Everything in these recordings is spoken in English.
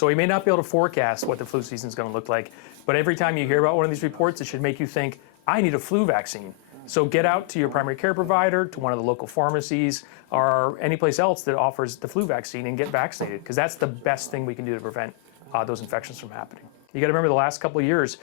So we may not be able to forecast what the flu season is going to look like, but every time you hear about one of these reports, it should make you think, I need a flu vaccine. So get out to your primary care provider, to one of the local pharmacies, or any place else that offers the flu vaccine and get vaccinated, because that's the best thing we can do to prevent those infections from happening. You got to remember the last couple of years,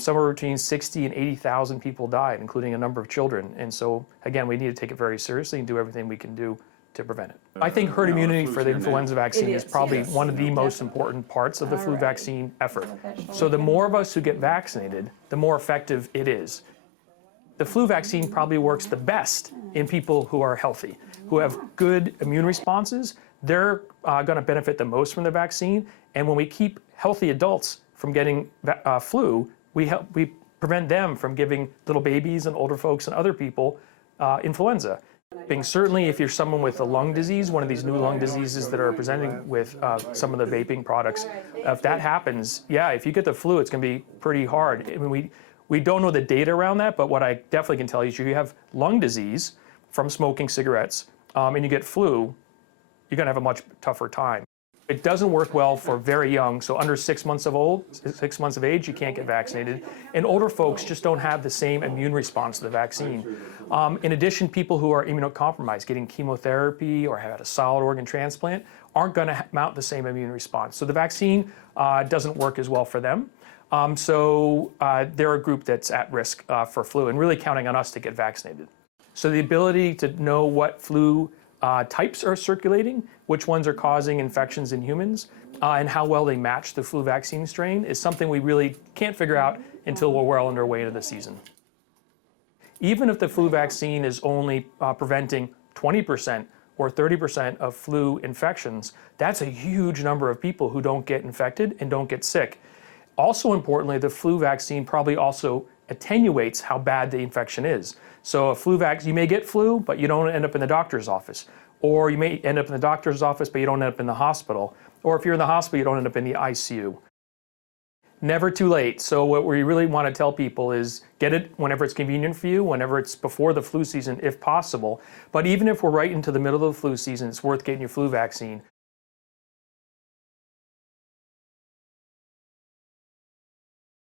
somewhere between 60 and 80,000 people died, including a number of children. And so, again, we need to take it very seriously and do everything we can do to prevent it. I think herd immunity for the influenza vaccine is probably one of the most important parts of the flu vaccine effort. So the more of us who get vaccinated, the more effective it is. The flu vaccine probably works the best in people who are healthy, who have good immune responses. They're going to benefit the most from the vaccine. And when we keep healthy adults from getting flu, we prevent them from giving little babies and older folks and other people influenza. Certainly, if you're someone with a lung disease, one of these new lung diseases that are presenting with some of the vaping products, if that happens, yeah, if you get the flu, it's going to be pretty hard. I mean, we don't know the data around that, but what I definitely can tell you is if you have lung disease from smoking cigarettes and you get flu, you're going to have a much tougher time. It doesn't work well for very young, so under 6 months of age, you can't get vaccinated. And older folks just don't have the same immune response to the vaccine. In addition, people who are immunocompromised, getting chemotherapy or have had a solid organ transplant, aren't going to mount the same immune response. So the vaccine doesn't work as well for them. So they're a group that's at risk for flu and really counting on us to get vaccinated. So the ability to know what flu types are circulating, which ones are causing infections in humans, and how well they match the flu vaccine strain is something we really can't figure out until we're well underway into the season. Even if the flu vaccine is only preventing 20% or 30% of flu infections, that's a huge number of people who don't get infected and don't get sick. Also importantly, the flu vaccine probably also attenuates how bad the infection is. So a flu vaccine, you may get flu, but you don't end up in the doctor's office. Or you may end up in the doctor's office, but you don't end up in the hospital. Or if you're in the hospital, you don't end up in the ICU. Never too late. So what we really want to tell people is get it whenever it's convenient for you, whenever it's before the flu season, if possible. But even if we're right into the middle of the flu season, it's worth getting your flu vaccine.